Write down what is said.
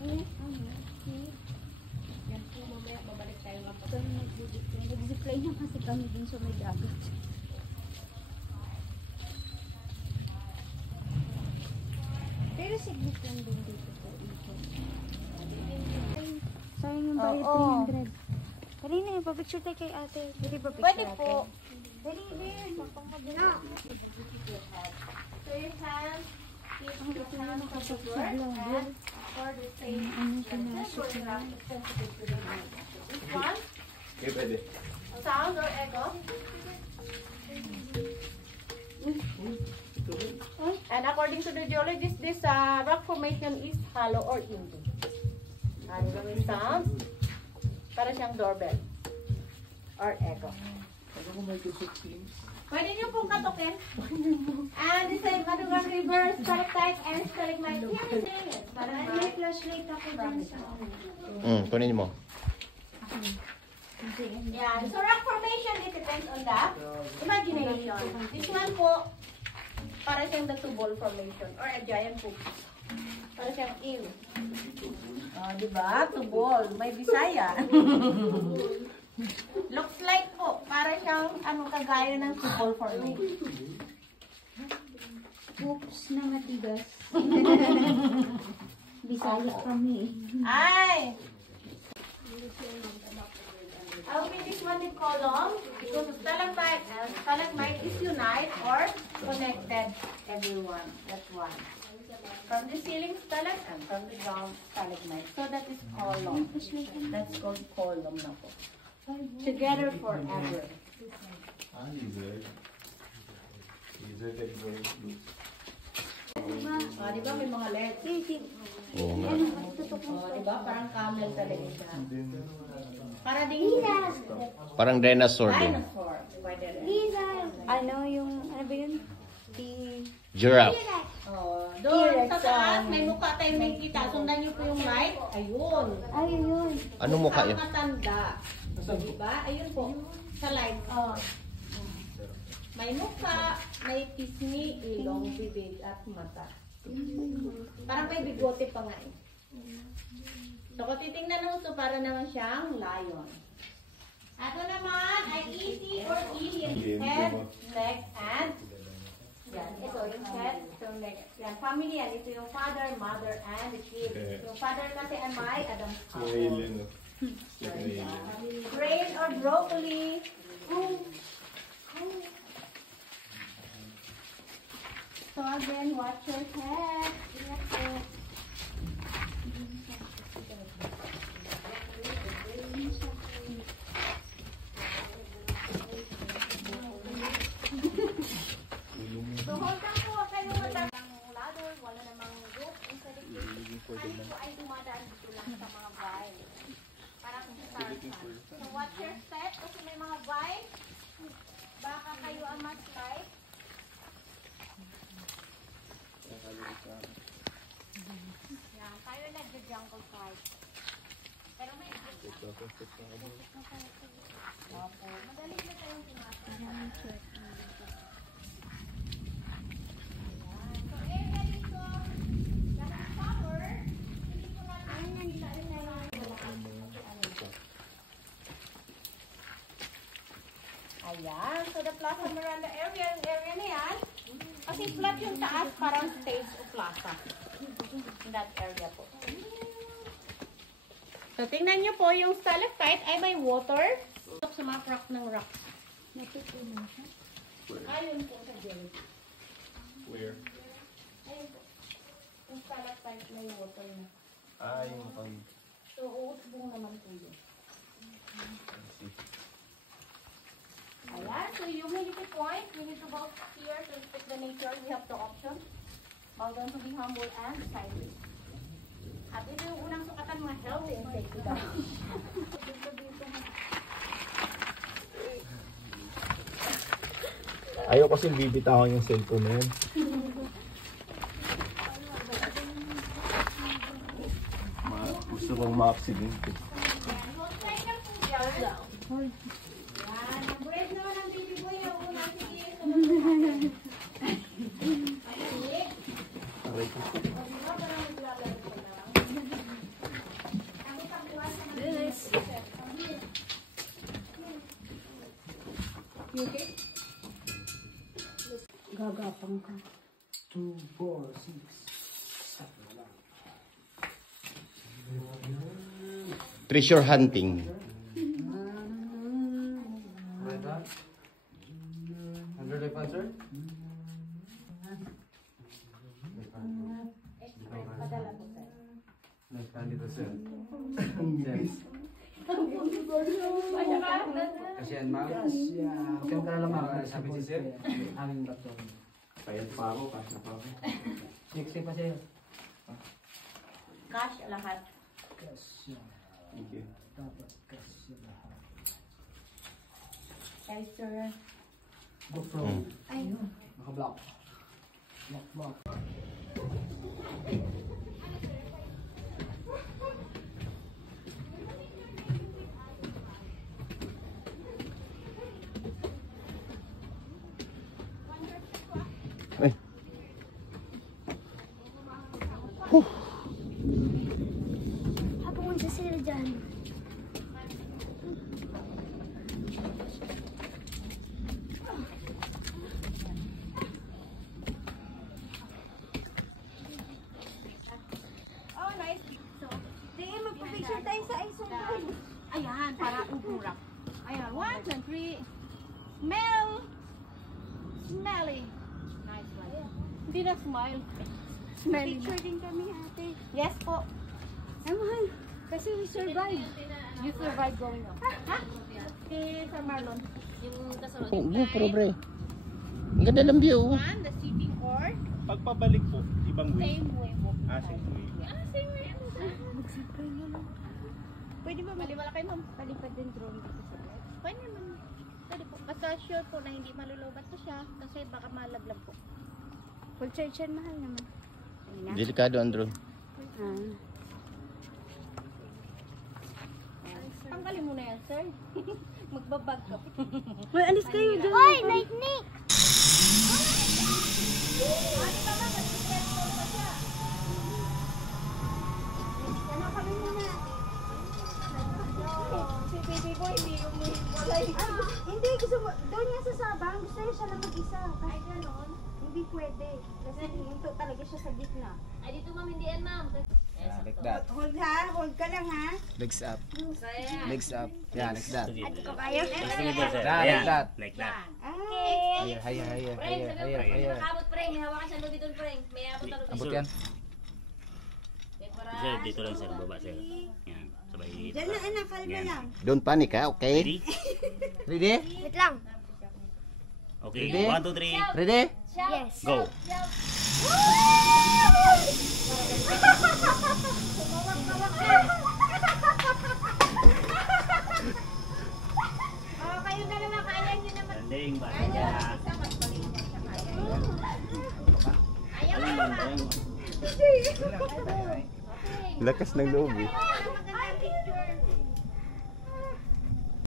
Yan po, mamaya babalik tayo nga po. Nag-zipline na kasi kami din sa may dagat. Pero siglit lang din dito po. Sayang yung bayad 300. Kanina yung papicture tayo kay ate. Pwede pa picture Pwede ate? po. Dali din. Magpangmabila. So your hands, keep Ang your gusto nyo hands on the nakapagsigla. floor and for the same Pinasok for the na. round sensitive to the mind. This one, Okay, pwede. sound or echo. And according to the geologist, this rock formation is hollow or empty. And the sound, para siyang doorbell or echo. Pwede niyo pong katukin. And the same Madugang River, stalactite and stalagmite. Here is it. May flashlight ako dyan sa Kunin mo. Yan. So rock formation, it depends on the imagination. This one po, para siyang the two-ball formation or a giant poop. Para siyang eel. Oh, di ba? Tubol. May Bisaya. Looks like po, para siyang kagaya ng two-ball formation. Oops, na matigas. Bisaya kami. Ay! I'll be this one in column because stalactite and stalagmite is unite or connected everyone. That's one. From the ceiling stalactite and from the ground stalagmite. So that is column. That's called column na po. Together forever. Di ba may mga legs? Oo nga. Di ba? Parang camel talaga siya. Para ding Parang dinosaur din. dinosaur. Pwede rin. Ano yung, ano ba yun? Giraffe. Oh, doon sa taas, may mukha tayo makikita. Sundan niyo po yung light. Ayun. Ay, yun. Anong mukha yun? Ang matanda. Diba? Ayun po. Sa light. Oh. May mukha, may pisngi, ilong, bibig, at mata. Parang may bigote pa nga eh. So, kung titingnan mo ito, para naman siyang lion. Ato naman ay easy or E yung head, neck, and yan. Ito yung head, ito yung neck. Yan, family yan. Ito yung father, mother, and the kid. Yung father kasi ay may Adam's apple. Brain or broccoli. So again, watch your head. Ingat po. So hold on po kayo ng ladder. Wala namang rope. Instead of ano po ay dumadaan dito lang sa mga vine. Parang Tarzan. So watch your step kasi may mga vine. Baka kayo ang ma-slide. Yan, tayo nag-jungle fight. Pero may opo, madali na tayong pinasa. So area dito, dahil cover, hindi po natin ayan, so the Plaza Miranda area, yung area na yan, kasi flat yung taas, parang stage o plaza. In that area po. So, tingnan nyo po, yung stalactite ay may water. Sa mga crack ng rocks. Ayun po sa gel. Where? Ayun po. Yung stalactite may water na. Yung pang... So, uusbong naman po yun. Ayan, so humidity point, we need to go here to respect the nature. We have two options. Bow down to be humble and sideways. At ito yung unang sukatan, mga healthy and safety guys. Ayaw kasi bibitawan yung cellphone na yun. Gusto kong ma-accidente. Ayan, hold tight lang po dyan. Ayan, nag-bread naman ang baby boy. Yung unang sige, sumunod. Okay. Aray ko. O, diba? Parang naglalaro ko lang. Gagapang ka. 2, 4, 6, 7. Treasure hunting. Under the answer? Padala po, sir. Nandito sir. Yes. Kasi yan ma'am. Huwag ka lang ma'am. Sabi si sir. Aming bato. Payat pa ako, cash na pa ako. 60 pa sa'yo. Cash lahat. Kasya. Thank you. Dapat kasya lahat. Yes, sir. GoPro. Ay, Naka-block. Block. Ay. pumunta sila dyan. Oh, nice. So, Magpapicture tayo sa isang ayan, para uburak. Ayan, 1, 2, 3. Smell. Smelly. Nice one. Hindi na smile. Smelly. Picture din kami, ate. Yes po. Ay, mahal. Kasi we survive. You survive going up. Ha? Si Sir Marlon. Yung kasunod. Oh, GoPro, pre. Ang ganda ng view. One, the sitting court. Pagpabalik po, ibang way. Same way po. Same way. Same way. Magsipray na lang. Pwede ba Maliwala kayo, ma'am. palipad din drone dito sa loob? Pwede naman. Pwede po. Basta sure po na hindi malulubat po siya. Kasi baka malaglag po. Full charge yan, mahal naman. Ayun na. Delikado ang drone. Tanggalin mo na yan, sir. Magbabag ka. Well, alis kayo dyan. Oy, lightning! Ano kami muna? Si baby ko hindi umiwalay. Hindi, gusto mo, doon niya sa Sabang, gusto niya siya lang mag-isa. Ay, ganon. Hindi pwede. Kasi hinto talaga siya sa gitna. Ay, dito ma'am, hindi yan ma'am. Like that. Hold ha, hold ka lang ha. Legs up. Legs up. Yeah, like that. Ito kayo. Like that. Like that. Okay. Higher. Nakabot, preng. May hawakan siya doon dito, preng. May abot na doon. Abot yan. Sir, dito lang sir, baba sir. Yan, sabay dito. Diyan na anak, kalma Yan. lang. Don't panic, ha? Okay? Ready? Ready? Wait lang. Okay, Ready? 1, 2, 3, Ready? Yes. go! Oh, kayo na naman, kaya nyo naman. Landing, basta dyan ha. Ayaw Aling banda yan. Lakas ng loob, eh.